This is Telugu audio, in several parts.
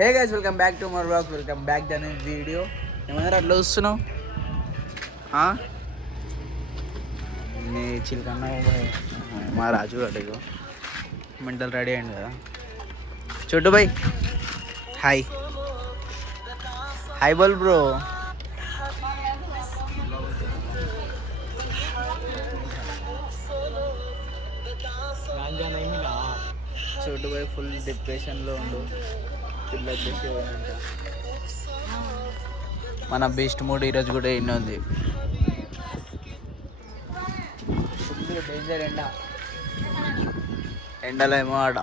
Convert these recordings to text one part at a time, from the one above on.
Hey guys, welcome back to my vlog. Welcome back to new video. ఏమన్నా అట్లా చూస్తున్నావు? నీ చిలకన్నా మా రాజు అడిగో మెంటల్ రెడీ అయ్యింది కదా. చోటు బాయ్, హాయ్ హాయ్ బోల్ బ్రో. చోటు బాయ్ ఫుల్ డిప్రెషన్లో ఉండు. పిల్లలు చేసేవాడంట. మన బెస్ట్ మూడ్ ఈరోజు కూడా ఎన్నో ఉంది. ఫుల్ డేంజర్ ఎండలో ఏమో ఆడ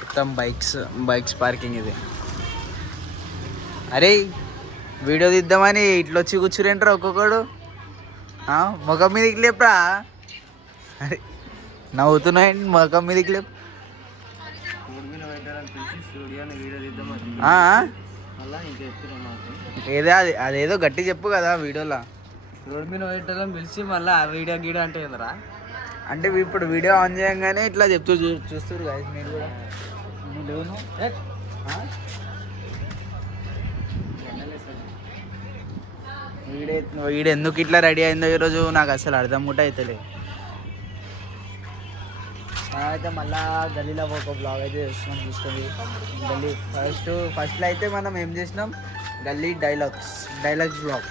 మొత్తం బైక్స్ పార్కింగ్ ఇది. అరే వీడియో తీద్దామని ఇట్లా వచ్చి కూర్చురేంట్రా ఒక్కొక్కడు. ముఖం మీదకి లేపురా. అరే నవ్వుతున్నాయండి, ముఖం మీదకి లేపు. ఏదో అదేదో గట్టి చెప్పు కదా వీడియోలో. రోడ్ మీద పెట్టాలని పిలిచి మళ్ళీ ఆ వీడియో గీడియో అంటే ఏందిరా? అంటే ఇప్పుడు వీడియో ఆన్ చేయగానే ఇట్లా చెప్తూ చూస్తారు కదా మీరు కూడా. వీడు ఎందుకు ఇట్లా రెడీ అయిందో ఈరోజు నాకు అసలు అర్థం కూడా అవుతలేదు. అయితే మళ్ళా గల్లీలో ఒక బ్లాగ్ అయితే చేస్తున్నాం, చూసుకోండి. గల్లీ ఫస్ట్లో అయితే మనం ఏం చేసినాం, గల్లీ డైలాగ్స్ బ్లాగ్.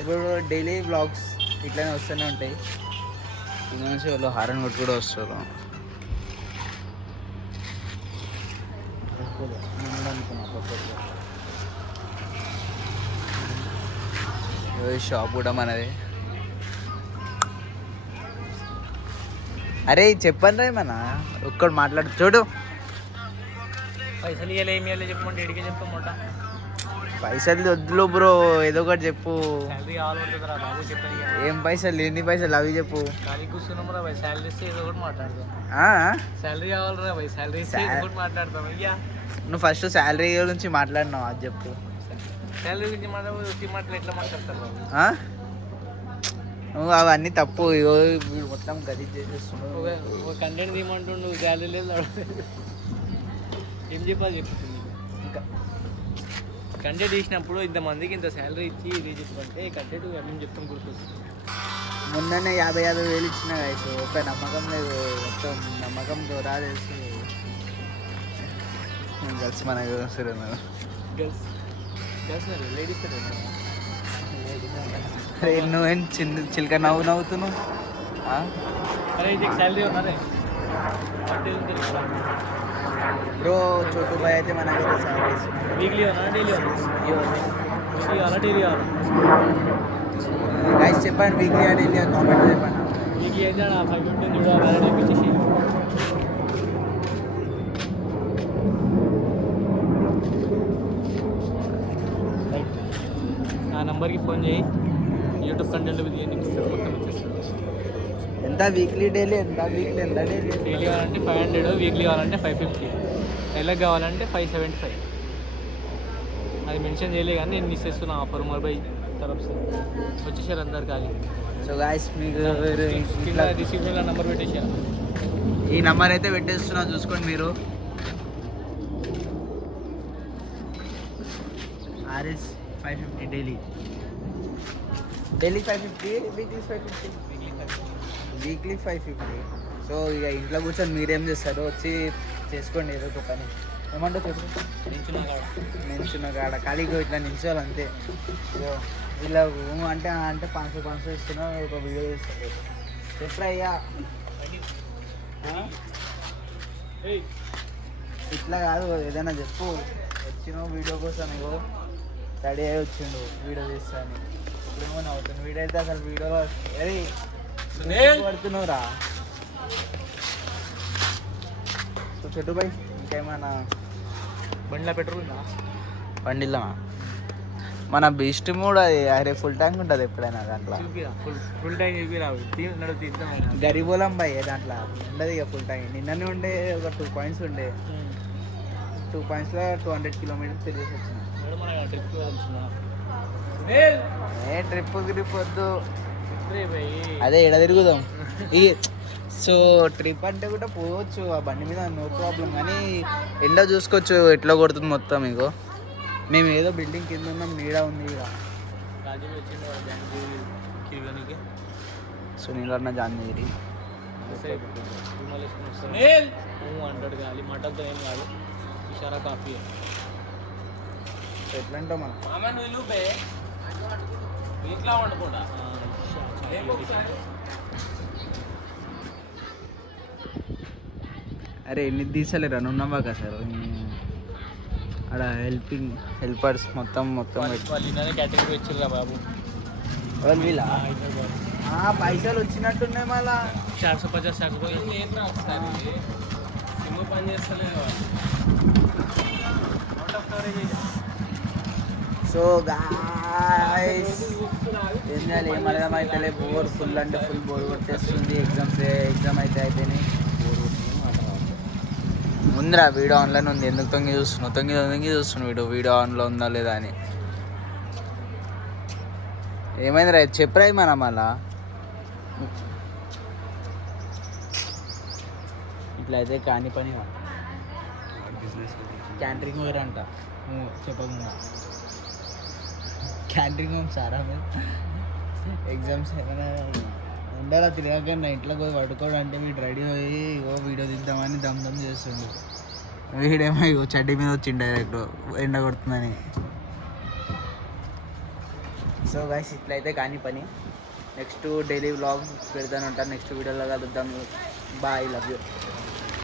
ఇప్పుడు డైలీ బ్లాగ్స్ ఇట్లనే వస్తూనే ఉంటాయి. ఈ నుంచి వాళ్ళు హారన్ కొట్టు కూడా వస్తారు. షాప్ కూడా మనది. అరే చెప్పండి రా ఏమన్నా, ఒక్కడు మాట్లాడు. చూడు పైసలు ఇవ్వాలి, ఏమి ఇవ్వాలి చెప్పమంటే ఎడికే చెప్తామట. పైసలు వద్దులో బ్రో, ఏదో ఒకటి చెప్పు. శాలరీ కావాలంటుందిరా బాబు, చెప్పాను. ఏం పైసలు, ఎన్ని పైసలు అవి చెప్పు. ఖాళీ కూర్చున్నాం రా భయ్, శాలరీ ఇస్తే ఏదో ఒకటి మాట్లాడతాం. శాలరీ కావాలరా భయ్, శాలరీ ఇస్తే ఏదో ఒకటి మాట్లాడతాం. అయ్యా నువ్వు ఫస్ట్ శాలరీ గురించి మాట్లాడినావు, అది చెప్పు. శాలరీ గురించి మాట్లాడు ఎట్లా మాట్లాడతారు? నువ్వు అవన్నీ తప్పు. వీడు మొత్తం గలీజ్ చేసేస్తున్నావు. ఒక కంటెంట్ తీయమంటుండు, నువ్వు శాలరీ లేదు ఏం చెప్పాలి చెప్తుంది. ఇంకా కంటెంట్ తీసినప్పుడు ఇంతమందికి ఇంత శాలరీ ఇచ్చి ఇది చెప్పంటే కంటెంట్ మేము చెప్తాం గుర్తొస్తుంది. మొన్ననే 50,000 ఇచ్చిన వయసు, ఒక నమ్మకం లేదు. మొత్తం నమ్మకంతో రాదేసి గర్ల్స్ మనకు వస్తారు. గర్ల్స్ లేడీస్ నువ్వేం చిలక నవ్వుతున్నావు. శాలరీ ఉన్నారే బ్రో. చోటు బాయ్ అయితే మన వీక్లీ ఉన్నా, డైలీ ఉన్నా, డైలీ కావాలా? గైస్ చెప్పండి, వీక్లీ డైలీ కామెంట్ చెప్పండి. వీక్లీ అయితే 550 చూడాలి. ఆ నెంబర్కి ఫోన్ చేయి, యూట్యూబ్ కంటెంట్ మొత్తం ఇచ్చేస్తాడు. ఎంత వీక్లీ డైలీ, ఎంత వీక్లీ ఎంత డైలీ? డైలీ కావాలంటే 500, వీక్లీ కావాలంటే 550, నెలకు కావాలంటే 575. అది మెన్షన్ చేయలే కానీ నేను మిస్ చేస్తున్నా ఆఫర్ మొబై తరఫు వచ్చేసారు అందరు ఖాళీ. సో గాయస్ మీకు రిసీవ్లో నెంబర్ పెట్టేసారు. ఈ నెంబర్ అయితే పెట్టేస్తున్నా, చూసుకోండి మీరు. RS 550 daily 550, weekly 550. సో ఇక ఇంట్లో కూర్చొని మీరేం చేస్తారు, వచ్చి చేసుకోండి ఏదో ఒక పని. ఏమంటే నించున్న కాడ ఖాళీగా ఇట్లా నించోవాలి అంతే. ఇలా అంటే 500 ఇస్తున్నా, ఒక వీడియో చేస్తారు. ఎప్పుడయ్యా ఇట్లా కాదు, ఏదైనా చెప్పు. వచ్చిన వీడియో కోసం ఇగో రెడీ అయ్యి వచ్చిండు, వీడియో చేస్తాను. ఇప్పుడేమో అవుతుంది వీడియో అయితే అసలు వీడియోలో పడుతున్నావురా. సో చెట్టు బాయ్, ఇంకేమైనా బండిలో పెట్రోల్ ఉందా? బండిలో మన బీస్ట్ మూడు అది. అరే ఫుల్ ట్యాంక్ ఉంటుంది ఎప్పుడైనా దాంట్లో. ఫుల్ ట్యాంక్ గరిబోలం బాయ్, దాంట్లో ఉండదు ఇక ఫుల్ ట్యాంక్. నిన్ననే ఉండే ఒక 2 పాయింట్స్ ఉండే. 2 పాయింట్స్లో 200 కిలోమీటర్స్ తిరిగేసి వచ్చిన. ట్రిప్ వద్దు, అదే ఎడ తిరుగుదాం. సో ట్రిప్ అంటే కూడా పోవచ్చు ఆ బండి మీద, నో ప్రాబ్లం. కానీ ఎండ చూసుకోవచ్చు ఎట్లా కొడుతుంది మొత్తం. ఇగో మేము ఏదో బిల్డింగ్ కింద ఉన్నాం, నీడ ఉంది ఇక. సునీల్ అన్న జాన్గిరి అంటాడు గాలి మటన్తో ఏం కాదు, ఇషారా కాఫీ. ఎట్లా అంటావు మనం? ఇంట్లో వండుకుంటా అరే ఎన్ని తీసలేరా నువ్వు కదా సార్ అక్కడ హెల్పర్స్ మొత్తం వాళ్ళు క్యాటరింగ్ వచ్చిర్రా బాబు. వాళ్ళు వీళ్ళ పైసలు వచ్చినట్టున్నాయి మళ్ళా. 450 సిమ్ పని చేస్తలేదు. సో గాయ్స్ ఏం చేయాలి, ఏం అర్థం అయితే బోర్ ఫుల్ అంటే ఫుల్ బోర్ కొట్టేస్తుంది. ఎగ్జామ్ అయితే అయిపోయినాయి. ముందురా వీడియో ఆన్లైన్ ఉంది, ఎందుకు తొంగి చూస్తున్నావు వీడియో ఆన్లో ఉందా లేదా అని. ఏమైంది రా చెప్పరా మన మళ్ళా ఇట్లా అయితే కాని పని. క్యాంటరింగ్ వేరంట చెప్పకుండా క్యాంటరింగ్ హోమ్ సారా ఎగ్జామ్స్ ఏమైనా ఉండాలా తిరగక నా ఇంట్లో పోయి పడుకోవడం అంటే మీరు రెడీ అయ్యి ఇగో వీడియో తీద్దామని దమ్ చేస్తుండే. వీడేమో ఇగో చడ్డీ మీద వచ్చింది డైరెక్ట్ ఎండ కొడుతుందని. సో గైస్ ఇట్లయితే కానీ పని. నెక్స్ట్ డైలీ వ్లాగ్ పెడతాను ఉంటాను. నెక్స్ట్ వీడియోలో కలుద్దాం. Bye, love you.